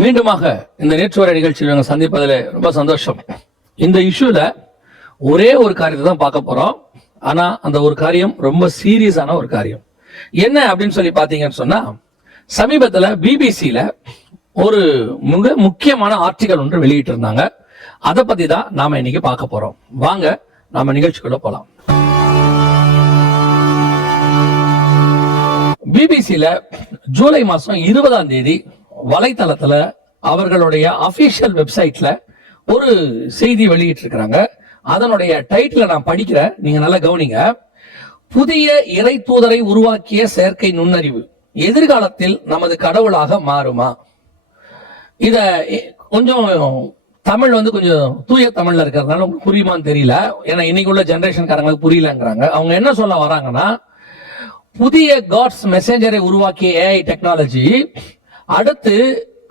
மீண்டுமாக இந்த நேற்று வரை நிகழ்ச்சியில் நாங்கள் சந்திப்பதில் ரொம்ப சந்தோஷம். இந்த இஷ்யூல ஒரே ஒரு காரியத்தை தான் பார்க்க போறோம். ஆனா அந்த ஒரு காரியம் ரொம்ப சீரியஸான ஒரு காரியம். என்ன அப்படின்னு சொல்லி பாத்தீங்கன்னு சொன்னா, சமீபத்தில் பிபிசியில ஒரு மிக முக்கியமான ஆர்டிகல் ஒன்று வெளியிட்டு இருந்தாங்க. அதை பத்தி தான் நாம இன்னைக்கு பார்க்க போறோம். வாங்க நாம நிகழ்ச்சிக்குள்ள போலாம். பிபிசியில ஜூலை மாசம் 20ஆம் தேதி வலைத்தளத்துல அவர்களுடைய அபிஷியல் வெப்சைட்ல ஒரு செய்தி வெளியிட்டு இருக்கிறாங்க. அதனுடைய டைட்டில் நான் படிக்கிறேன், நீங்க நல்லா கவனிங்க. புதிய இறை தூதரை உருவாக்கிய செயற்கை நுண்ணறிவு எதிர்காலத்தில் நமது கடவுளாக மாறுமா? இத கொஞ்சம் தமிழ் கொஞ்சம் தூய தமிழ்ல இருக்கிறதுனால உங்களுக்கு புரியுமான்னு தெரியல. ஏன்னா இன்னைக்கு உள்ள ஜெனரேஷன்காரங்களுக்கு புரியலங்கிறாங்க. அவங்க என்ன சொல்ல வராங்கன்னா, புதிய காட்ஸ் மெசேஞ்சரை உருவாக்கிய ஏஐ டெக்னாலஜி அடுத்து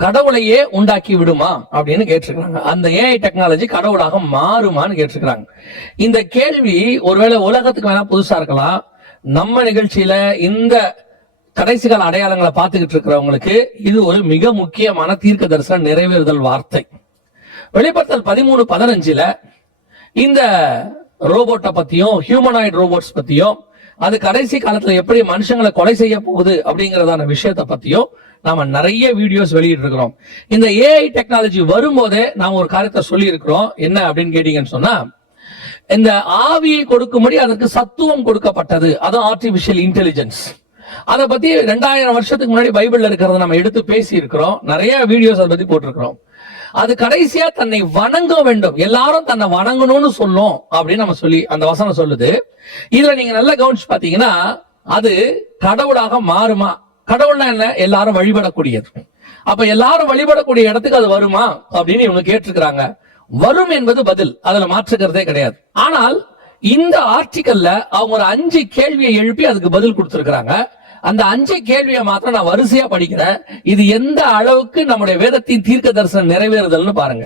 கடவுளையே உண்டாக்கி விடுமா அப்படின்னு கேட்டிருக்காங்க. அந்த ஏஐ டெக்னாலஜி கடவுளாக மாறுமான்னு கேட்டிருக்காங்க. இந்த கேள்வி ஒருவேளை உலகத்துக்கு வேணா புதுசா இருக்கலாம். நம்ம நிகழ்ச்சியில இந்த கடைசி கால அடையாளங்களை பார்த்துக்கிட்டு இருக்கிறவங்களுக்கு இது ஒரு மிக முக்கியமான தீர்க்க தரிசன நிறைவேறுதல் வார்த்தை. வெளிப்படுத்தல் 13:15 இந்த ரோபோட்டை பத்தியும் ஹியூமனாய்டு ரோபோட்ஸ் பத்தியும் அது கடைசி காலத்துல எப்படி மனுஷங்களை கொலை செய்ய போகுது அப்படிங்கறதான விஷயத்தை பத்தியும் நாம நிறைய வீடியோஸ் வெளியிட்டு இருக்கிறோம். இந்த ஏஐ டெக்னாலஜி வரும்போதே நாம ஒரு காரியத்தை சொல்லி இருக்கிறோம். என்ன அப்படின்னு கேட்டீங்கன்னு சொன்னா, இந்த ஆவியை கொடுக்கும்படி அதற்கு சத்துவம் கொடுக்கப்பட்டது, அது ஆர்டிபிஷியல் இன்டெலிஜென்ஸ். அதை பத்தி 2000 வருஷத்துக்கு முன்னாடி பைபிள்ல இருக்கிறத நம்ம எடுத்து பேசி இருக்கிறோம். நிறைய வீடியோஸ் அதை பத்தி போட்டிருக்கிறோம். அது கடைசியா தன்னை வணங்க வேண்டும், எல்லாரும் தன்னை வணங்கணும்னு சொல்லும் அப்படின்னு நம்ம சொல்லி அந்த வசனம் சொல்லுது. இதுல நீங்க நல்லா கவனிச்சு பாத்தீங்கன்னா, அது கடவுளாக மாறுமா? கடவுள்னா என்ன? எல்லாரும் வழிபடக்கூடியது. அப்ப எல்லாரும் வழிபடக்கூடிய இடத்துக்கு அது வருமா அப்படின்னு இவங்க கேட்டிருக்கிறாங்க. வரும் என்பது பதில், அதுல மாற்றுக்கிறதே கிடையாது. ஆனால் இந்த ஆர்டிக்கல்ல அவங்க ஒரு 5 கேள்வியை எழுப்பி அதுக்கு பதில் கொடுத்திருக்கிறாங்க. அந்த 5 கேள்வியை மாத்திரம் நான் வரிசையா படிக்கிறேன். இது எந்த அளவுக்கு நம்முடைய வேதத்தின் தீர்க்க தரிசனம் நிறைவேறுதல்னு பாருங்க.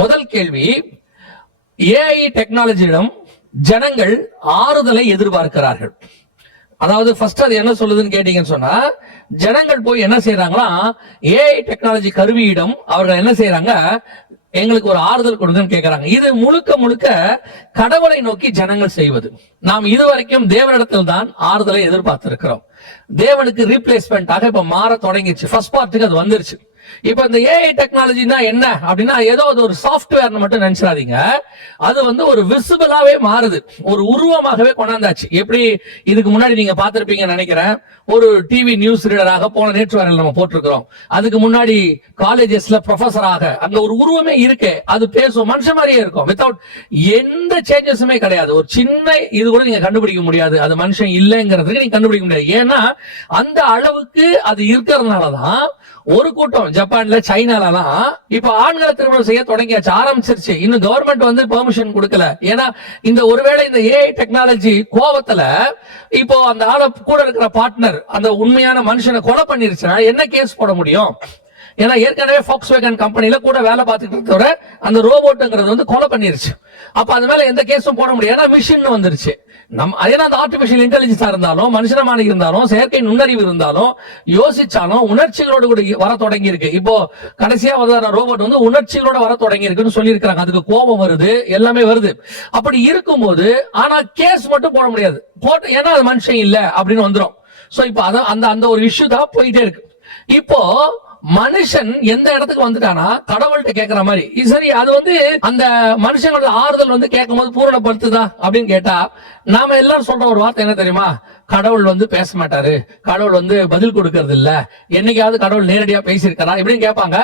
முதல் கேள்வி, ஏஐ டெக்னாலஜியிடம் ஜனங்கள் ஆறுதலை எதிர்பார்க்கிறார்கள். அதாவது ஃபர்ஸ்ட் அது என்ன சொல்லுதுன்னு கேட்டீங்கன்னு சொன்னா, ஜனங்கள் போய் என்ன செய்யறாங்களா, ஏஐ டெக்னாலஜி கருவியிடம் அவர்கள் என்ன செய்யறாங்க, எங்களுக்கு ஒரு ஆறுதல் கொடுங்கன்னு கேட்கிறாங்க. இது முழுக்க முழுக்க கடவுளை நோக்கி ஜனங்கள் செய்வது. நாம் இதுவரைக்கும் தேவனிடத்தில் தான் ஆறுதலை எதிர்பார்த்திருக்கிறோம். தேவனுக்கு ரீப்ளேஸ்மெண்டாக இப்ப மாற தொடங்கிடுச்சு. ஃபர்ஸ்ட் பார்ட்டுக்கு அது வந்துருச்சு. இப்ப இந்த ஏஐ டெக்னாலஜினா என்ன அப்படின்னா, ஏதோ அது ஒரு சாஃப்ட்வேர் மட்டும் நினைச்சிடாதீங்க. அது ஒரு விசிபிளாவே மாறுது, ஒரு உருவமாகவே கொண்டாந்தாச்சு. எப்படி இதுக்கு முன்னாடி நீங்க பார்த்திருப்பீங்கன்னு நினைக்கிறேன், ஒரு டிவி நியூஸ் ரீடராக போன நேற்று வரையில் நம்ம போட்டிருக்கிறோம். அதுக்கு முன்னாடி காலேஜஸ்ல ப்ரொஃபஸராக அங்க ஒரு உருவமே இருக்கு, அது பேசும், மனுஷன் மாதிரியே இருக்கும், வித்தவுட் எந்த சேஞ்சஸுமே கிடையாது. ஒரு சின்ன இது கூட நீங்க கண்டுபிடிக்க முடியாது, அது மனுஷன் இல்லைங்கிறதுக்கு நீங்க கண்டுபிடிக்க முடியாது. ஏன்னா அந்த அளவுக்கு அது இருக்கிறதுனாலதான் ஒரு கூட்டம் ஜப்பான்ல சைனாலாம் இப்ப ஆண்களை திருமணம் செய்ய தொடங்கியாச்சு, ஆரம்பிச்சிருச்சு. இன்னும் கவர்மெண்ட் பெர்மிஷன் கொடுக்கல. ஏன்னா இந்த ஒருவேளை இந்த ஏஐ டெக்னாலஜி கோபத்துல இப்போ அந்த ஆளை கூட இருக்கிற பார்ட்னர் அந்த உண்மையான மனுஷனை கொலை பண்ணிருச்சுன்னா என்ன கேஸ் போட முடியும்? ஏன்னா ஏற்கனவே Volkswagen கம்பெனில கூட வேலை பார்த்துட்டு இருந்தவர அந்த ரோபோட்டுங்கிறது கொலை பண்ணிருச்சு. அப்ப அது மேல எந்த கேஸும் போட முடியாது, ஏன்னா மிஷின் வந்துருச்சு. அந்த ஆர்டிபிஷியல் இன்டெலிஜென்ஸா இருந்தாலும், மனுஷனமான இருந்தாலும், செயற்கை நுண்ணறிவு இருந்தாலும், யோசிச்சாலும் உணர்ச்சிகளோடு கூட வர தொடங்கி இருக்கு. இப்போ கடைசியா வர ரோபோட் உணர்ச்சிகளோட வர தொடங்கி இருக்குன்னு சொல்லி இருக்காங்க. அதுக்கு கோபம் வருது, எல்லாமே வருது. அப்படி இருக்கும்போது ஆனா கேஸ் மட்டும் போட முடியாது, ஏன்னா அது மனுஷன் இல்ல அப்படின்னு வந்துடும். சோ இப்போ அந்த ஒரு இஷ்யூ தான் போயிட்டே இருக்கு. இப்போ மனுஷன் எந்த இடத்துக்கு வந்துட்டானா, கடவுள்கிட்ட கேட்கிற மாதிரி. சரி, அது அந்த மனுஷங்களோட ஆறுதல் கேட்கும் போது பூரணப்படுத்துதா அப்படின்னு கேட்டா, நாம எல்லாரும் சொல்ற ஒரு வார்த்தை என்ன தெரியுமா? கடவுள் பேச மாட்டாரு, கடவுள் பதில் கொடுக்கறது இல்ல, என்னைக்காவது கடவுள் நேரடியா பேசியிருக்கிறா இப்படின்னு கேட்பாங்க.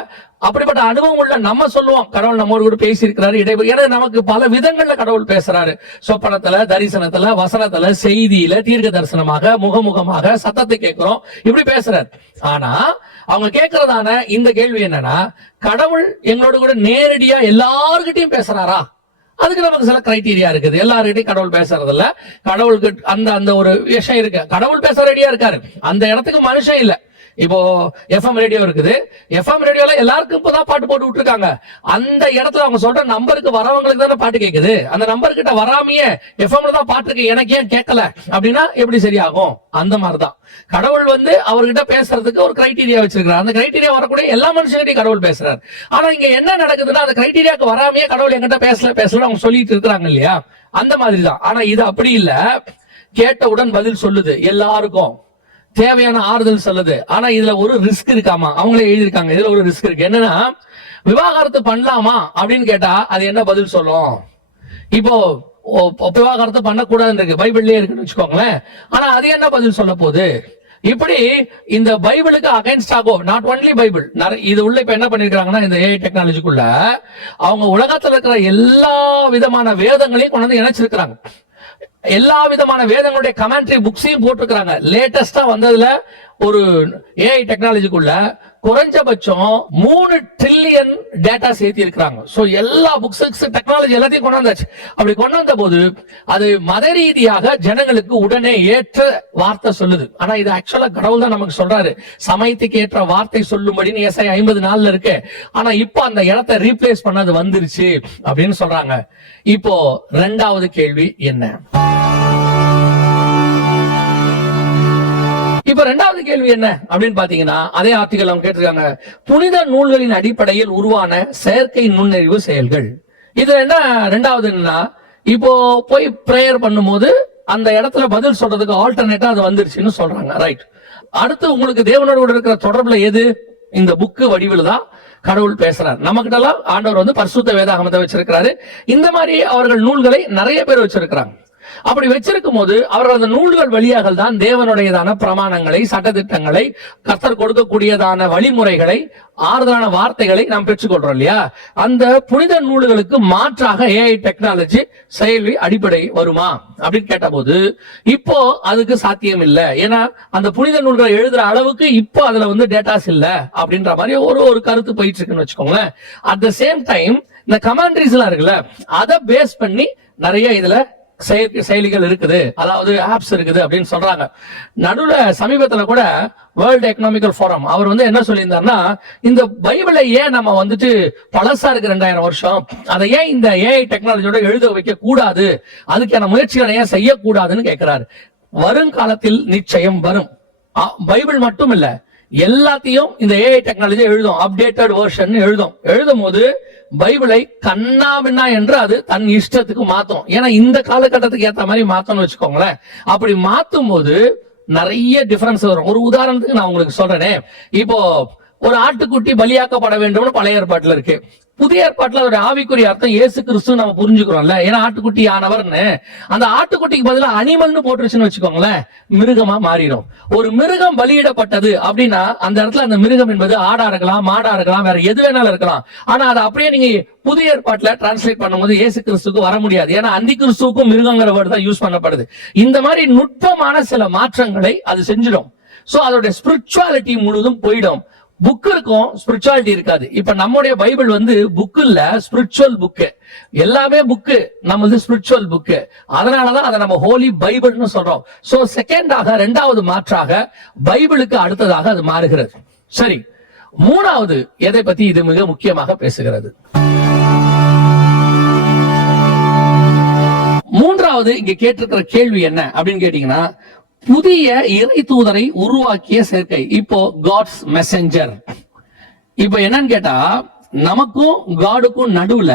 அப்படிப்பட்ட அனுபவம் உள்ள நம்ம சொல்லுவோம், கடவுள் நம்மோடு கூட பேசியிருக்கிறாரு இடைவெளி. ஏன்னா நமக்கு பல விதங்கள்ல கடவுள் பேசுறாரு. சொப்பனத்துல, தரிசனத்துல, வசனத்துல, செய்தியில, தீர்க்க தரிசனமாக, முகமுகமாக சத்தத்தை கேட்கிறோம், இப்படி பேசுறாரு. ஆனா அவங்க கேட்கறதான இந்த கேள்வி என்னன்னா, கடவுள் எங்களோட கூட நேரடியா எல்லார்கிட்டையும் பேசுறாரா? அதுக்கு நமக்கு சில கிரைட்டீரியா இருக்குது. எல்லார்கிட்டையும் கடவுள் பேசுறது இல்ல. கடவுளுக்கு அந்த ஒரு விஷயம் இருக்கு, கடவுள் பேச ரெடியா இருக்காரு, அந்த இடத்துக்கு மனுஷன் இல்ல. இப்போ எஃப்எம் ரேடியோ இருக்குது, எஃப்எம் ரேடியோல எல்லாருக்கும் இப்பதான் பாட்டு போட்டு விட்டுருக்காங்க. அந்த இடத்துல அவங்க சொல்ற நம்பருக்கு வரவங்களுக்கு தானே பாட்டு கேக்குது. அந்த நம்பர் கிட்ட வராமையே எஃப்எம்ல தான் பாட்டு இருக்கு, எனக்கு ஏன் கேட்கல அப்படின்னா எப்படி சரியாகும்? அந்த மாதிரிதான் கடவுள் வந்து அவர்கிட்ட பேசுறதுக்கு ஒரு கிரைட்டீரியா வச்சிருக்கிறார். அந்த கிரைட்டீரியா வரக்கூடிய எல்லா மனுஷங்கிட்டையும் கடவுள் பேசுறாரு. ஆனா இங்க என்ன நடக்குதுன்னா, அந்த கிரைட்டீரியாக்கு வராமையே கடவுள் எங்கிட்ட பேசல அவங்க சொல்லிட்டு இருக்காங்க இல்லையா, அந்த மாதிரிதான். ஆனா இது அப்படி இல்ல, கேட்டவுடன் பதில் சொல்லுது, எல்லாருக்கும் தேவையான ஆறுதல் சொல்லுது. ஆனா இதுல ஒரு ரிஸ்க் இருக்காமா, அவங்களே எழுதியிருக்காங்க. இதுல ஒரு ரிஸ்க் இருக்கு. என்னன்னா, விவாகரத்து பண்ணலாமா அப்படின்னு கேட்டா அது என்ன பதில் சொல்லும்? இப்போ விவாகரத்து பண்ணக்கூடாதுன்னு இருக்கு, பைபிள்லயே இருக்குன்னு வச்சுக்கோங்களேன். ஆனா அது என்ன பதில் சொல்ல போகுது? இப்படி இந்த பைபிளுக்கு அகைன்ஸ்டாகோ, நாட் ஒன்லி பைபிள், இது உள்ள இப்ப என்ன பண்ணிருக்காங்கன்னா, இந்த ஏஐ டெக்னாலஜிக்குள்ள அவங்க உலகத்துல இருக்கிற எல்லா விதமான வேதங்களையும் கொண்டு வந்து இணைச்சிருக்கிறாங்க. எல்லா விதமான வேதங்களுடைய கமெண்ட்ரி புக்ஸையும் போட்டிருக்கிறாங்க. லேட்டஸ்டா வந்ததுல ஒரு ஏஐ டெக்னாலஜிக்குள்ள குறைஞ்சபட்சம் 3 ட்ரில்லியன் டேட்டா சேர்த்தி இருக்கிறாங்க. சோ எல்லா புக்ஸ் டெக்னாலஜி எல்லாத்தையும் கொண்டு வந்தாச்சு. அப்படி கொண்டு வந்த போது அது மத ரீதியாக ஜனங்களுக்கு உடனே ஏற்ற வார்த்தை சொல்லுது. ஆனா இது ஆக்சுவலா கடவுள் தான் நமக்கு சொல்றாரு, சமயத்துக்கு ஏற்ற வார்த்தை சொல்லும்படின்னு ஏசாயா 50 நாள்ல இருக்கு. ஆனா இப்போ அந்த இடத்தை ரீப்ளேஸ் பண்ணது வந்துருச்சு அப்படின்னு சொல்றாங்க. இப்போ ரெண்டாவது கேள்வி என்ன? இப்ப ரெண்டாவது கேள்வி என்ன அப்படின்னு பாத்தீங்கன்னா, அதே ஆர்டிகல் அவங்க கேட்டிருக்காங்க, புனித நூல்களின் அடிப்படையில் உருவான செயற்கை நுண்ணறிவு செயல்கள். இது என்ன ரெண்டாவது என்னன்னா, இப்போ போய் பிரேயர் பண்ணும்போது அந்த இடத்துல பதில் சொல்றதுக்கு ஆல்டர்னேட்டா அது வந்துருச்சுன்னு சொல்றாங்க. ரைட். அடுத்து உங்களுக்கு தேவனோடு இருக்கிற தொடர்புல எது? இந்த புக்கு வடிவில் தான் கடவுள் பேசுறார். நமக்கிட்ட எல்லாம் ஆண்டவர் வந்து பரிசுத்த வேதாகமத்தை வச்சிருக்கிறாரு. இந்த மாதிரி அவர்கள் நூல்களை நிறைய பேர் வச்சிருக்கிறாங்க. அப்படி வச்சிருக்கும் போது அவர்கள் அந்த நூல்கள் வழியாக தான் தேவனுடையதான பிரமாணங்களை, சட்டத்திட்டங்களை, கர்த்தர் கொடுக்கக்கூடியதான வழிமுறைகளை, ஆறுதலான வார்த்தைகளை நாம் பெற்றுக்கொள்றோம் இல்லையா? அந்த புனித நூல்களுக்கு மாற்றாக ஏஐ டெக்னாலஜி செயல்வி அடிப்படை வருமா அப்படின்னு கேட்ட போது இப்போ அதுக்கு சாத்தியம் இல்லை. ஏன்னா அந்த புனித நூல்களை எழுதுற அளவுக்கு இப்போ அதுல வந்து டேட்டாஸ் இல்ல அப்படின்ற மாதிரி ஒரு கருத்து போயிட்டு இருக்குன்னு வச்சுக்கோங்களேன். அட் த சேம் டைம் இந்த கமெண்ட்ரிஸ் எல்லாம் இருக்குல்ல, அதை பேஸ் பண்ணி நிறைய இதுல செயலிகள் இருக்குது, அதாவது ஆப்ஸ் இருக்குது அப்படின்னு சொல்றாங்க. நடுவுல சமீபத்துல கூட வேர்ல்ட் எக்கனாமிக்கல் ஃபோரம் அவர் வந்து என்ன சொல்லியிருந்தாருன்னா, இந்த பைபிளை ஏன் நம்ம வந்துட்டு பழசா இருக்கு 2000 வருஷம், அதை ஏன் இந்த ஏஐ டெக்னாலஜியோட எழுத வைக்க கூடாது, அதுக்கான முயற்சிகளை ஏன் செய்யக்கூடாதுன்னு கேட்கிறாரு. வருங்காலத்தில் நிச்சயம் வரும். பைபிள் மட்டும் இல்ல, எல்லாத்தையும் இந்த ஏஐ டெக்னாலஜி எழுதும், அப்டேட்டட் வெர்ஷன் எழுதும் போது பைபிளை கண்ணாபின்னா என்று அது தன் இஷ்டத்துக்கு மாத்தும். ஏன்னா இந்த காலகட்டத்துக்கு ஏத்த மாதிரி மாத்தணும்னு வச்சுக்கோங்களேன். அப்படி மாத்தும் போது நிறைய டிஃபரன்ஸ் வரும். ஒரு உதாரணத்துக்கு நான் உங்களுக்கு சொல்றேனே, இப்போ ஒரு ஆட்டுக்குட்டி பலியாக்கப்பட வேண்டும்னு பழைய ஏற்பாட்டுல இருக்கு. புதிய ஏற்பாட்டுல அதோட ஆவிக்குரிய அர்த்தம் இயேசு கிறிஸ்து நம்ம புரிஞ்சுக்கிறோம்ல. ஏன்னா ஆட்டுக்குட்டி ஆனவர்னு அந்த ஆட்டுக்குட்டிக்கு பதிலா அனிமல்னு போட்டுருச்சுன்னு வச்சுக்கோங்களேன், மிருகமா மாறிடும். ஒரு மிருகம் பலியிடப்பட்டது அப்படின்னா அந்த இடத்துல அந்த மிருகம் என்பது ஆடா இருக்கலாம், மாடா இருக்கலாம், வேற எது வேணாலும் இருக்கலாம். ஆனா அதை அப்படியே நீங்க புதிய ஏற்பாட்டுல டிரான்ஸ்லேட் பண்ணும்போது இயேசு கிறிஸ்துக்கு வர முடியாது. ஏன்னா அந்தி கிறிஸ்துவுக்கும் மிருகங்கிற வேர்டு தான் யூஸ் பண்ணப்படுது. இந்த மாதிரி நுட்பமான சில மாற்றங்களை அது செஞ்சிடும். சோ அதோட ஸ்பிரிச்சுவாலிட்டி முழுவதும் போயிடும். புக் இருக்கும், ஸ்பிரிச்சுவாலிட்டி இருக்காது. இப்ப நம்முடைய பைபிள் வந்து புக் இல்ல, ஸ்பிரிச்சுவல் புக். எல்லாமே புக் நம்மளது ஸ்பிரிச்சுவல் புக். அதனாலதான் அதை நம்ம ஹோலி பைபிள்னு சொல்றோம். சோ செகண்டாக, இரண்டாவது மாற்றாக பைபிளுக்கு அடுத்ததாக அது மாறுகிறது. சரி, மூணாவது எதை பத்தி இது மிக முக்கியமாக பேசுகிறது? மூன்றாவது இங்க கேட்டிருக்கிற கேள்வி என்ன அப்படின்னு கேட்டீங்கன்னா, புதிய இறை தூதரை உருவாக்கிய சேர்க்கை. இப்போ காட்ஸ் மெசஞ்சர். இப்போ என்னன்னு கேட்டா, நமக்கும் காடுக்கும் நடுவுல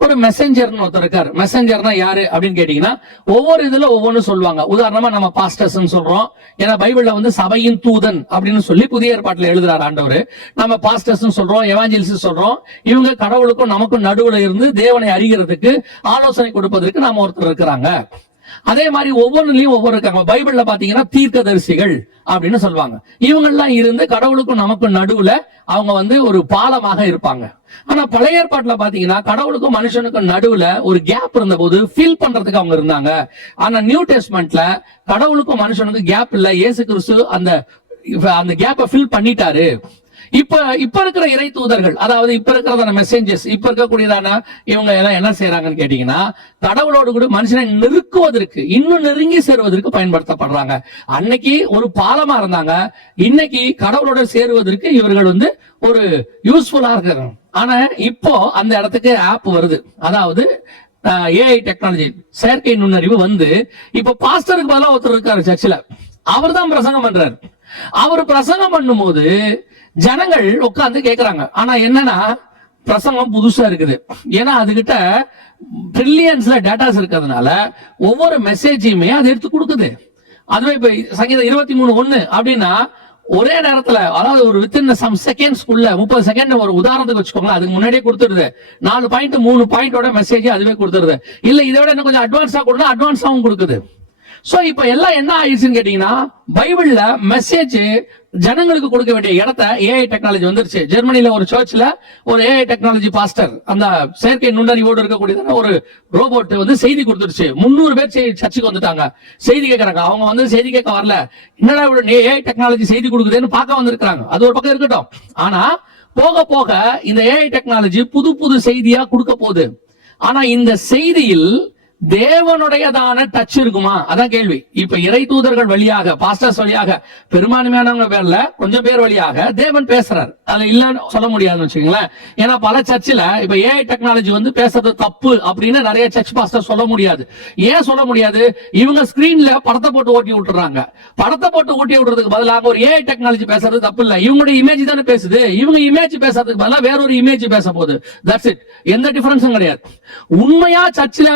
ஒரு மெசஞ்சர்னு ஒருத்தர் இருக்காரு. மெசஞ்சர்னா யாரு அப்படின்னு கேட்டீங்கன்னா, ஒவ்வொரு இதுல ஒவ்வொன்னு சொல்லுவாங்க. உதாரணமா நம்ம பாஸ்டர்ஸ் சொல்றோம், ஏன்னா பைபிள்ல வந்து சபையின் தூதன் அப்படின்னு சொல்லி புதிய ஏற்பாட்டுல எழுதுறாரு ஆண்டவர். நம்ம பாஸ்டர்ஸ் சொல்றோம், எவாஞ்சலிஸ்ட் சொல்றோம். இவங்க கடவுளுக்கும் நமக்கும் நடுவுல இருந்து தேவனை அறிகிறதுக்கு, ஆலோசனை கொடுப்பதற்கு நாம ஒருத்தர் இருக்கிறாங்க. அதே மாதிரி ஒவ்வொன்றுலயும் ஒவ்வொரு இருக்காங்க. பைபிள்ல பாத்தீங்கன்னா தீர்க்கதரிசிகள் அப்படின்னு சொல்லுவாங்க. இவங்கெல்லாம் இருந்து கடவுளுக்கும் நமக்கும் நடுவுல அவங்க வந்து ஒரு பாலமாக இருப்பாங்க. ஆனா பழைய ஏற்பாட்டுல பாத்தீங்கன்னா கடவுளுக்கும் மனுஷனுக்கும் நடுவுல ஒரு கேப் இருந்த போது ஃபில் பண்றதுக்கு அவங்க இருந்தாங்க. ஆனா நியூ டெஸ்ட்மெண்ட்ல கடவுளுக்கும் மனுஷனுக்கும் கேப் இல்ல, இயேசு கிறிஸ்து அந்த கேப்பை ஃபில் பண்ணிட்டாரு. இப்ப இருக்கிற இறை தூதர்கள், அதாவது இப்ப இருக்கிறதான மெசேஞ்சஸ், இப்ப இருக்கக்கூடியதான இவங்க எல்லாம் என்ன செய்யறாங்கன்னு கேட்டீங்கன்னா, கடவுளோடு கூட மனுஷனை நெருக்குவதற்கு, இன்னும் நெருங்கி சேருவதற்கு பயன்படுத்தப்படுறாங்க. அன்னைக்கு ஒரு பாலமா இருந்தாங்க, இன்னைக்கு கடவுளோட சேருவதற்கு இவர்கள் ஒரு யூஸ்ஃபுல்லா இருக்காங்க. ஆனா இப்போ அந்த இடத்துக்கு ஆப் வருது, அதாவது ஏஐ டெக்னாலஜி, செயற்கை நுண்ணறிவு இப்ப பாஸ்டருக்கு பதிலா ஒருத்தர் இருக்காரு சர்ச்சில், அவர் தான் பிரசங்கம் பண்றாரு. அவர் பிரசங்கம் பண்ணும்போது ஜனங்கள் உட்கார்ந்து கேட்கிறாங்க. ஆனா என்னன்னா, பிரசங்கம் புதுசா இருக்குது. ஏன்னா அதுகிட்ட ட்ரில்லியன்ஸ்ல டேட்டாஸ் இருக்கிறதுனால ஒவ்வொரு மெசேஜையுமே அது எடுத்து கொடுக்குது. அதுவே இப்ப சங்கீதம் 23:1 அப்படின்னா ஒரே நேரத்துல, அதாவது ஒரு வித்தின் சம் செகண்ட்ஸ்க்குள்ள 30 செகண்ட் ஒரு உதாரணத்துக்கு வச்சுக்கோங்களேன், அதுக்கு முன்னாடியே கொடுத்துருது. 4 பாயிண்ட் 3 பாயிண்டோட மெசேஜ் அதுவே கொடுத்துருது. இல்ல இதை விட இன்னும் கொஞ்சம் அட்வான்ஸா கொடுத்தா அட்வான்ஸாவும் கொடுக்குது. சோ இப்ப எல்லாம் என்ன ஆயிடுச்சுன்னு கேட்டீங்கன்னா, பைபிள்ல மெசேஜ் ஜனங்களுக்கு கொடுக்க வேண்டிய இடத்த ஏஐ டெக்னாலஜி வந்துருச்சு. ஜெர்மனில ஒரு சர்ச்ல ஒரு ஏஐ டெக்னாலஜி பாஸ்டர் அந்த செயற்கை நுண்ணறிவோடு இருக்கக்கூடியதான ஒரு ரோபோட் செய்தி கொடுத்துருச்சு. 300 பேர் சர்ச்சுக்கு வந்துட்டாங்க, செய்தி கேட்கறாங்க. அவங்க செய்தி கேட்க வரல, என்னடா ஏஐ டெக்னாலஜி செய்தி கொடுக்குதுன்னு பார்க்க வந்திருக்காங்க. அது ஒரு பக்கம் இருக்கட்டும். ஆனா போக போக இந்த ஏஐ டெக்னாலஜி புது புது செய்தியா கொடுக்க போகுது. ஆனா இந்த செய்தியில் தேவனுடையதான டச் இருக்குமா, அதான் கேள்வி. இப்ப இறை தூதர்கள் வழியாக, பாஸ்டர்ஸ் வழியாக, பெரும்பான்மையானவங்க பேர்ல கொஞ்சம் பேர் வழியாக தேவன் பேசுறாரு. அது இல்லன்னு சொல்ல முடியாதுன்னு வச்சுக்கோங்களேன். ஏன்னா பல சர்ச்சில் இப்ப ஏஐ டெக்னாலஜி பேசுறது தப்பு அப்படின்னு நிறைய சர்ச் பாஸ்டர் சொல்ல முடியாது. ஏன் சொல்ல முடியாது? இவங்க ஸ்கிரீன்ல படத்தை போட்டு ஓட்டி விட்டுறாங்க. படத்தை போட்டு ஓட்டி விடுறதுக்கு பதிலாக ஒரு ஏஐ டெக்னாலஜி பேசுறது தப்பு இல்ல. இவங்களுடைய இமேஜ் தானே பேசுது. இவங்க இமேஜ் பேசுறதுக்கு பதிலாக வேற ஒரு இமேஜ் பேச போகுது. That's it. எந்த டிஃபரன்ஸும் கிடையாது. உண்மையா சர்ச்சில்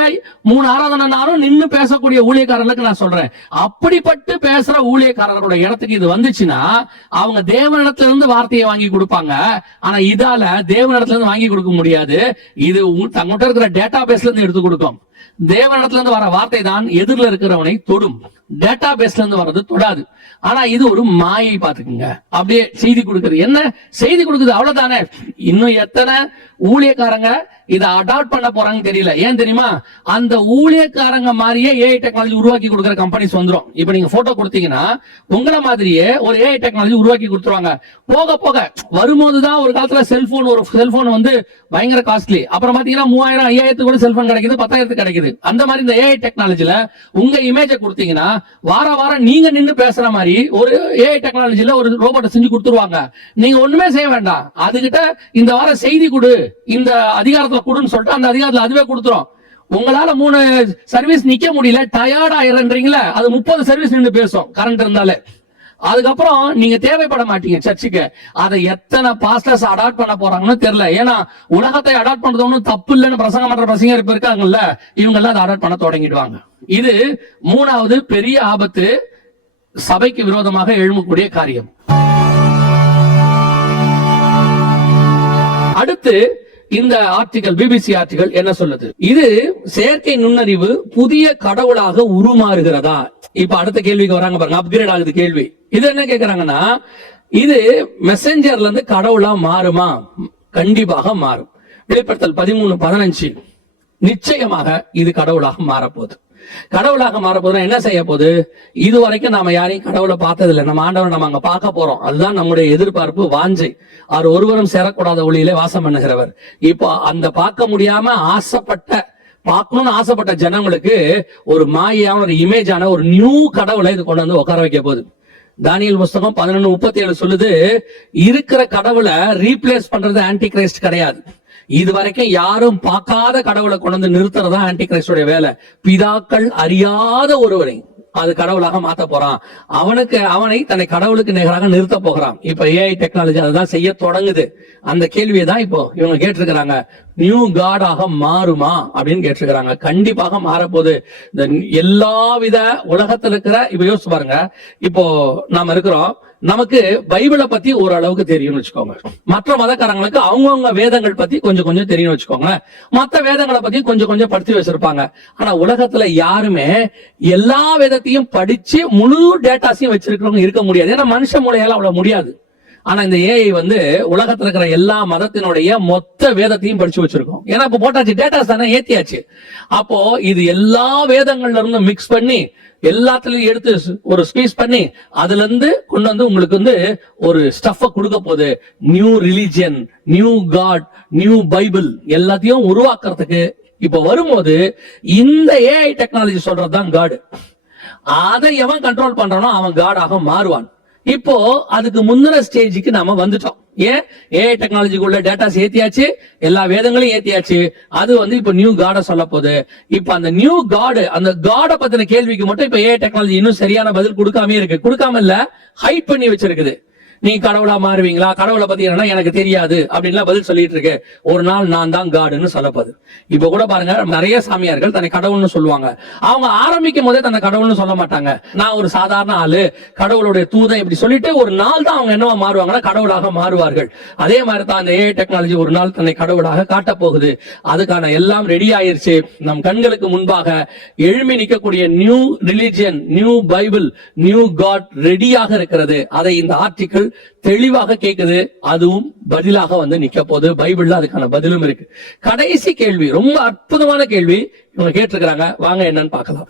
3 ஆராதனாலும் நின்னு பேசக்கூடிய ஊழியக்காரர்களுக்கு நான் சொல்றேன், அப்படிப்பட்டு பேசுற ஊழியக்காரர்களுடைய இடத்துக்கு இது வந்துச்சுன்னா அவங்க தேவனிடத்துல இருந்து வார்த்தையை வாங்கி கொடுப்பாங்க. ஆனா இதால தேவனிடத்துல இருந்து வாங்கி கொடுக்க முடியாது. இது தங்கிட்ட இருக்கிற டேட்டா பேஸ்ல இருந்து எடுத்து கொடுக்கும். தேவனிடத்துல இருந்து வர வார்த்தை தான் எதிரில் இருக்கிறவனை தொடும், டேட்டா பேஸ்ல இருந்து வர்றது தொடாது. ஆனா இது ஒரு மாயை, பாத்துக்குங்க. அப்படியே செய்தி கொடுக்குது. என்ன செய்தி கொடுக்குது? அவ்வளவுதானே. இன்னும் எத்தனை ஊழியக்காரங்க இதை அடாப்ட் பண்ண போறாங்க தெரியல. ஏன் தெரியுமா? அந்த ஊழியக்காரங்க மாதிரியே ஏஐ டெக்னாலஜி உருவாக்கி கொடுக்குற கம்பெனிஸ் வந்துடும். இப்ப நீங்க போட்டோ கொடுத்தீங்கன்னா உங்களை மாதிரியே ஒரு ஏஐ டெக்னாலஜி உருவாக்கி கொடுத்துருவாங்க. போக போக வரும்போதுதான் ஒரு காலத்துல ஒரு செல்போன் பயங்கர காஸ்ட்லி. அப்புறம் பாத்தீங்கன்னா 3000 5000 கூட செல்போன் கிடைக்குது, 10,000 கிடைக்குது. அந்த மாதிரி இந்த ஏஐ டெக்னாலஜில உங்க இமேஜை கொடுத்தீங்கன்னா வாரம் நீங்க நின்று பேசுற மாதிரி ஒரு ஏஐ டெக்னாலஜில ஒரு ரோபோட்டை செஞ்சு கொடுத்துருவாங்க. நீங்க ஒண்ணுமே செய்ய வேண்டாம். அதுகிட்ட இந்த வாரம் செய்தி கொடு, இந்த அதிகாரத்துல கொடுன்னு சொல்லிட்டு அந்த அதிகாரத்துல அதுவே கொடுத்துரும். உங்களால 3 சர்வீஸ் நிக்க முடியல, டயர்ட் ஆயிரன்றீங்களா, அது 30 சர்வீஸ் நின்று பேசும் கரண்ட் இருந்தாலே. அதுக்கப்புறம் நீங்க தேவைப்பட மாட்டீங்க சர்ச்சுக்கு. அதை எத்தனை பாஸ்டர்ஸ் அடாப்ட் பண்ண போறாங்கன்னு தெரியல. ஏன்னா உலகத்தை அடாப்ட் பண்றது ஒன்றும் தப்பு இல்லைன்னு பிரசங்கம் பண்ற பசங்க இப்ப இருக்காங்கல்ல, இவங்க எல்லாம் அதை அடாப்ட் பண்ண தொடங்கிடுவாங்க. இது 3வது பெரிய ஆபத்து, சபைக்கு விரோதமாக எழும்பக்கூடிய காரியம். அடுத்து இந்த ஆர்டிகல், பிபிசி ஆர்டிகல் என்ன சொல்லுது? இது செயற்கை நுண்ணறிவு புதிய கடவுளாக உருமாறுகிறதா? இப்ப அடுத்த கேள்விக்கு வராங்க பாருங்க, அப்கிரேட் ஆகுது கேள்வி. இது என்ன கேக்குறாங்கன்னா, இது மெசஞ்சர்ல இருந்து கடவுளா மாறுமா? கண்டிப்பாக மாறும். வெளிப்படுத்தல் 13:15 நிச்சயமாக இது கடவுளாக மாறப்போகுது. கடவுளாக மாறப்போதுனா என்ன செய்ய போகுது? இதுவரைக்கும் நாம யாரையும் கடவுளை பார்த்ததில்லை. நம்ம ஆண்டவர் நம்ம அங்க பார்க்க போறோம். அதுதான் நம்முடைய எதிர்பார்ப்பு, வாஞ்சை. அவர் ஒருவரும் சேரக்கூடாத ஒளியிலே வாசம் பண்ணுகிறவர். இப்போ அந்த பார்க்க முடியாம பார்க்கணும்னு ஆசைப்பட்ட ஜனங்களுக்கு ஒரு மாயான, ஒரு இமேஜான ஒரு நியூ கடவுளை இது கொண்டு உட்கார வைக்க போகுது. தானியேல் புஸ்தகம் 11:37 சொல்லுது, இருக்கிற கடவுளை ரீப்ளேஸ் பண்றது ஆன்டி கிரைஸ்ட் கிடையாது. இது வரைக்கும் யாரும் பார்க்காத கடவுளை கொண்டு நிறுத்துறதா ஆன்டி கிரைஸ்டோட வேலை. பிதாக்கள் அறியாத ஒருவரை அது கடவுளாக மாத்த போறான். அவனை தன்னை கடவுளுக்கு நிகராக நிறுத்த போகிறான். இப்ப ஏஐ டெக்னாலஜி அதுதான் செய்ய தொடங்குது. அந்த கேள்வியை தான் இப்போ இவங்க கேட்டிருக்கிறாங்க, நியூ காடாக மாறுமா அப்படின்னு கேட்டிருக்கிறாங்க. கண்டிப்பாக மாறப்போகுது. இந்த எல்லாவித உலகத்துல இருக்கிற, இப்ப யோசிச்சு பாருங்க, இப்போ நாம இருக்கிறோம், நமக்கு பைபிளை பத்தி ஓரளவுக்கு தெரியும்னு வச்சுக்கோங்க. மற்ற மதக்காரங்களுக்கு அவங்கவுங்க வேதங்கள் பத்தி கொஞ்சம் கொஞ்சம் தெரியும் வச்சுக்கோங்க. மற்ற வேதங்களை பத்தி கொஞ்சம் கொஞ்சம் படிச்சு வச்சிருப்பாங்க. ஆனா உலகத்துல யாருமே எல்லா வேதத்தையும் படிச்சு முழு டேட்டாஸையும் வச்சிருக்கிறவங்க இருக்க முடியாது. ஏன்னா மனுஷ மூளையால அவ்வளவு முடியாது. ஆனா இந்த ஏஐ வந்து உலகத்துல இருக்கிற எல்லா மதத்தினுடைய மொத்த வேதத்தையும் படிச்சு வச்சிருக்கோம். ஏன்னா இப்ப போட்டாச்சு, டேட்டாஸ் தானே ஏத்தியாச்சு. அப்போ இது எல்லா வேதங்கள்ல இருந்து மிக்ஸ் பண்ணி எல்லாத்துலயும் எடுத்து ஒரு ஸ்பீஸ் பண்ணி அதுல இருந்து கொண்டு வந்து உங்களுக்கு வந்து ஒரு ஸ்டஃப் கொடுக்க போகுது. New religion, new God, new Bible எல்லாத்தையும் உருவாக்குறதுக்கு இப்ப வரும்போது இந்த ஏஐ டெக்னாலஜி சொல்றதுதான் காட். அதை எவன் கண்ட்ரோல் பண்றானோ அவன் காடாக மாறுவான். இப்போ அதுக்கு முந்தின ஸ்டேஜுக்கு நாம வந்துட்டோம். ஏன்? ஏஐ டெக்னாலஜிக்குள்ள டேட்டாஸ் ஏத்தியாச்சு, எல்லா வேதங்களையும் ஏத்தியாச்சு. அது வந்து இப்ப நியூ காட சொல்ல போகுது. இப்ப அந்த நியூ காடு, அந்த காட பத்தின கேள்விக்கு மட்டும் இப்ப ஏஐ டெக்னாலஜி இன்னும் சரியான பதில் கொடுக்காம இருக்கு. கொடுக்காம இல்ல, ஹைட் பண்ணி வச்சிருக்குது. நீ கடவுளா மாறுவீங்களா, கடவுளை பத்தி என்ன எனக்கு தெரியாது அப்படின்லாம் பதில் சொல்லிட்டு இருக்கு. ஒரு நாள் நான் தான் காடுன்னு சொல்லப்போது. இப்ப கூட பாருங்க, நிறைய சாமியார்கள் தன்னை கடவுள்னு சொல்லுவாங்க. அவங்க ஆரம்பிக்கும் போதே தன்னை கடவுள்னு சொல்ல மாட்டாங்க. நான் ஒரு சாதாரண ஆளு, கடவுளுடைய தூதன் இப்படி சொல்லிட்டு ஒரு நாள் தான் அவங்க என்னவா மாறுவாங்கன்னா கடவுளாக மாறுவார்கள். அதே மாதிரி தான் அந்த ஏஐ டெக்னாலஜி ஒரு நாள் தன்னை கடவுளாக காட்ட போகுது. அதுக்கான எல்லாம் ரெடி ஆயிருச்சு. நம் கண்களுக்கு முன்பாக எழுமி நிற்கக்கூடிய new religion, new Bible, new God ரெடியாக இருக்கிறது. அதை இந்த ஆர்டிகிள் தெளிவாக கேக்குது. அதுவும் பதிலாக வந்து நிக்க போது. பைபிள்ல அதுக்கான பதிலும் இருக்கு. கடைசி கேள்வி, ரொம்ப அற்புதமான கேள்வி இவங்க கேட்டிருக்கிறாங்க. வாங்க என்னன்னு பார்க்கலாம்.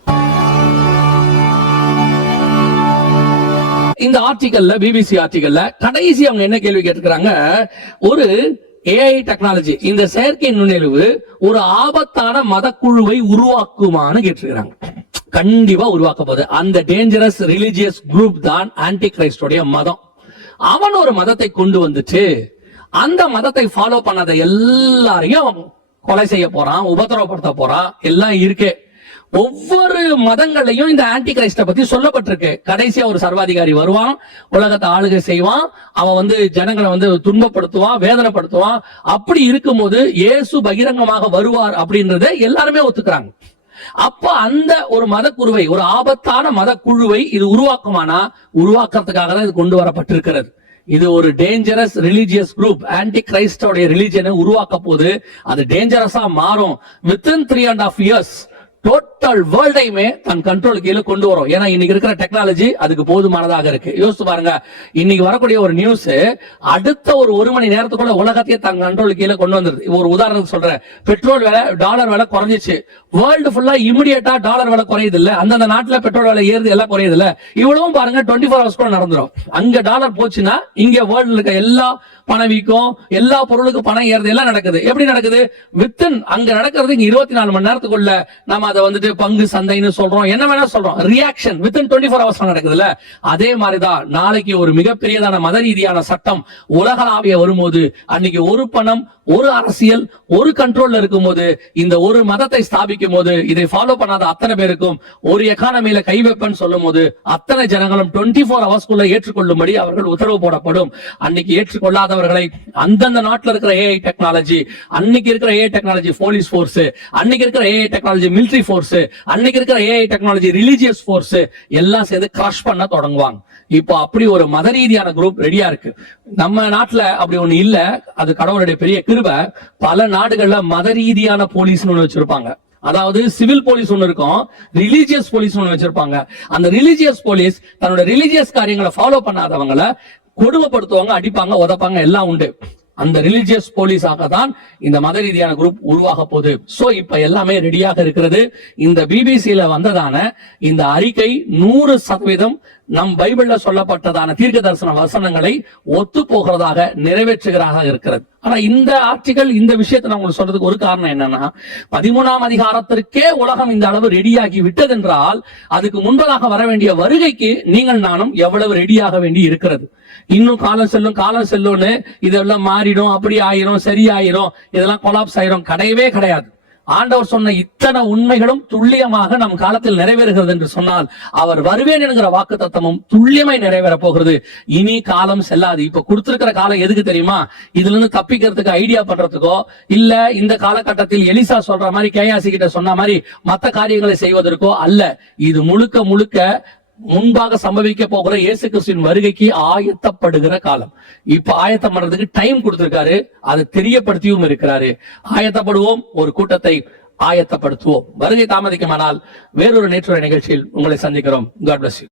இந்த ஆர்டிகல்ல, பிபிசி ஆர்டிகல்ல கடைசி அவங்க என்ன கேள்வி கேட்டிருக்கிறாங்க, ஒரு ஏஐ டெக்னாலஜி, இந்த செயற்கை நுண்ணறிவு ஒரு ஆபத்தான மதக்குழுவை உருவாக்குமான்னு கேட்டிருக்கிறாங்க. கண்டிப்பா உருவாக்க போகுது. அந்த டேஞ்சரஸ் ரிலிஜியஸ் குரூப் தான் ஆன்டி கிரைஸ்டோடைய மதம். அவன் ஒரு மதத்தை கொண்டு வந்துட்டு அந்த மதத்தை ஃபாலோ பண்ணாத எல்லாரையும் கொலை செய்ய போறான், உபத்திரவப்படுத்த போறான், எல்லாம் இருக்கு. ஒவ்வொரு மதங்களையும் இந்த ஆன்டி கிரைஸ்ட பத்தி சொல்லப்பட்டிருக்கு. கடைசியா ஒரு சர்வாதிகாரி வருவான், உலகத்தை ஆளுகை செய்வான், அவன் வந்து ஜனங்களை வந்து துன்பப்படுத்துவான், வேதனைப்படுத்துவான். அப்படி இருக்கும்போது இயேசு பகிரங்கமாக வருவார் அப்படின்றத எல்லாருமே ஒத்துக்கிறாங்க. அப்ப அந்த ஒரு மதக்குழுவை, ஒரு ஆபத்தான மதக்குழுவை இது உருவாக்குமானா, உருவாக்குறதுக்காக தான் இது கொண்டு வரப்பட்டிருக்கிறது. இது ஒரு டேஞ்சரஸ் ரிலிஜியஸ் குரூப், ஆன்டி கிரைஸ்டோடைய ரிலிஜியனை உருவாக்க போது. அது டேஞ்சரஸா மாறும். வித்தின் 3.5 years டோட்டல் வேர்ல்டையுமே தன் கண்ட்ரோல் கீழே கொண்டு வரும். ஏன்னா இன்னைக்கு இருக்கிற டெக்னாலஜி அதுக்கு போதுமானதாக இருக்கு. யோசிச்சு பாருங்க, இன்னைக்கு வரக்கூடிய ஒரு நியூஸ் அடுத்த ஒரு மணி நேரத்துக்குள்ள உலகத்தையே தன் கண்ட்ரோல் கீழே கொண்டு வந்துருது. ஒரு உதாரணத்துக்கு சொல்றேன், பெட்ரோல் விலை, டாலர் விலை குறைஞ்சிச்சு. வேர்ல்டு ஃபுல்லா இமிடியேட்டா டாலர் விலை குறையுது இல்ல, அந்தந்த நாட்டுல பெட்ரோல் விலை ஏறுது, எல்லாம் குறையுது இல்ல. இவ்வளவும் பாருங்க 24 hours கூட நடந்துரும். அங்க டாலர் போச்சுன்னா இங்க வேர்ல்டுல இருக்க எல்லா பணவீக்கம், எல்லா பொருளுக்கும் பணம் ஏறுது, எல்லாம் நடக்குது. எப்படி நடக்குது? வித்தின் அங்க நடக்கிறது இங்க 24 மணி நேரத்துக்குள்ள நம்ம அதை வந்துட்டு பங்கு சந்தைன்னு சொல்றோம், என்ன வேணா சொல்றோம். Reaction within 24 hours நடக்குதுல்ல. அதே மாதிரிதான் நாளைக்கு ஒரு மிகப்பெரியதான மத ரீதியான சட்டம் உலகளாவிய வரும்போது, அன்னைக்கு ஒரு பணம், ஒரு அரசியல், ஒரு கண்ட்ரோல்ல இருக்கும் போது, இந்த ஒரு மதத்தை ஸ்தாபிக்கும் போது, இதை ஃபாலோ பண்ணாத அத்தனை பேருக்கும் ஒரு எக்கானமியில கை வைப்பன்னு சொல்லும் போது, அத்தனை ஜனங்களும் 24 hours ஏற்றுக்கொள்ளும்படி அவர்கள் உத்தரவு போடப்படும். அன்னைக்கு ஏற்றுக்கொள்ளாதவர்களை அந்தந்த நாட்டில் இருக்கிற ஏஐ டெக்னாலஜி, அன்னைக்கு இருக்கிற ஏஐ டெக்னாலஜி போலீஸ் போர்ஸ், அன்னைக்கு இருக்கிற ஏஐ டெக்னாலஜி மிலிட்டரி போர்ஸ், அன்னைக்கு இருக்கிற ஏஐ டெக்னாலஜி ரிலிஜியஸ் போர்ஸ் எல்லாம் சேர்ந்து கிரஷ் பண்ண தொடங்குவாங்க. இப்போ அப்படி ஒரு மத ரீதியான குரூப் ரெடியா இருக்கு. நம்ம நாட்டுல அப்படி ஒண்ணு இல்ல, அது கடவுளுடைய பெரிய கிருபை. பல நாடுகள்ல மத ரீதியான போலீஸ் ஒண்ணு வச்சிருப்பாங்க. அதாவது சிவில் போலீஸ் ஒண்ணு இருக்கும், ரிலிஜியஸ் போலீஸ் ஒண்ணு வச்சிருப்பாங்க. அந்த ரிலிஜியஸ் போலீஸ் தன்னோட ரிலிஜியஸ் காரியங்களை ஃபாலோ பண்ணாதவங்களை கொடுமைப்படுத்துவாங்க, அடிப்பாங்க, உதப்பாங்க, எல்லாம் உண்டு. அந்த ரிலிஜியஸ் போலீஸாக தான் இந்த மத ரீதியான குரூப் உருவாக போகுது. சோ இப்ப எல்லாமே ரெடியாக இருக்கிறது. இந்த பிபிசியில வந்ததான இந்த அறிக்கை 100% நம் பைபிள்ல சொல்லப்பட்டதான தீர்க்க தரிசன வசனங்களை ஒத்து போகிறதாக நிறைவேற்றுகிறதாக இருக்கிறது. ஆனா இந்த ஆர்டிகல், இந்த விஷயத்தை நான் உங்களுக்கு சொல்றதுக்கு ஒரு காரணம் என்னன்னா, 13ஆம் அதிகாரத்திற்கே உலகம் இந்த அளவு ரெடியாகி விட்டதென்றால், அதுக்கு முன்பதாக வர வேண்டிய வருகைக்கு நீங்கள் நானும் எவ்வளவு ரெடியாக வேண்டி இருக்கிறது. இன்னும் காலம் செல்லும்னு இதெல்லாம் மாறிடும், அப்படி ஆயிரும், சரியாயிரும், இதெல்லாம் கொலாப்ஸ் ஆயிரும், கிடையவே கிடையாது. ஆண்டவர் சொன்ன இத்தனை உண்மைகளும் துல்லியமாக நம் காலத்தில் நிறைவேறுகிறது என்று சொன்னால், அவர் வருவேன் என்கிற வாக்கு தத்தமும் துல்லியமாய் நிறைவேற போகிறது. இனி காலம் செல்லாது. இப்ப கொடுத்திருக்கிற காலம் எதுக்கு தெரியுமா? இதுல இருந்து தப்பிக்கிறதுக்கு, ஐடியா பண்றதுக்கோ, இல்ல இந்த காலகட்டத்தில் எலிசா சொல்ற மாதிரி, கேயாசி கிட்ட சொன்ன மாதிரி மத்த காரியங்களை செய்வதற்கோ அல்ல. இது முழுக்க முழுக்க முன்பாக சம்பவிக்க போகிற இயேசு கிறிஸ்துவின் வருகைக்கு ஆயத்தப்படுகிற காலம். இப்ப ஆயத்தம் பண்றதுக்கு டைம் கொடுத்திருக்காரு, அதை தெரியப்படுத்தியும் இருக்கிறாரு. ஆயத்தப்படுவோம், ஒரு கூட்டத்தை ஆயத்தப்படுத்துவோம். வருகை தாமதிக்குமானால் வேறொரு நேற்று நிகழ்ச்சியில் உங்களை சந்திக்கிறோம். God bless you.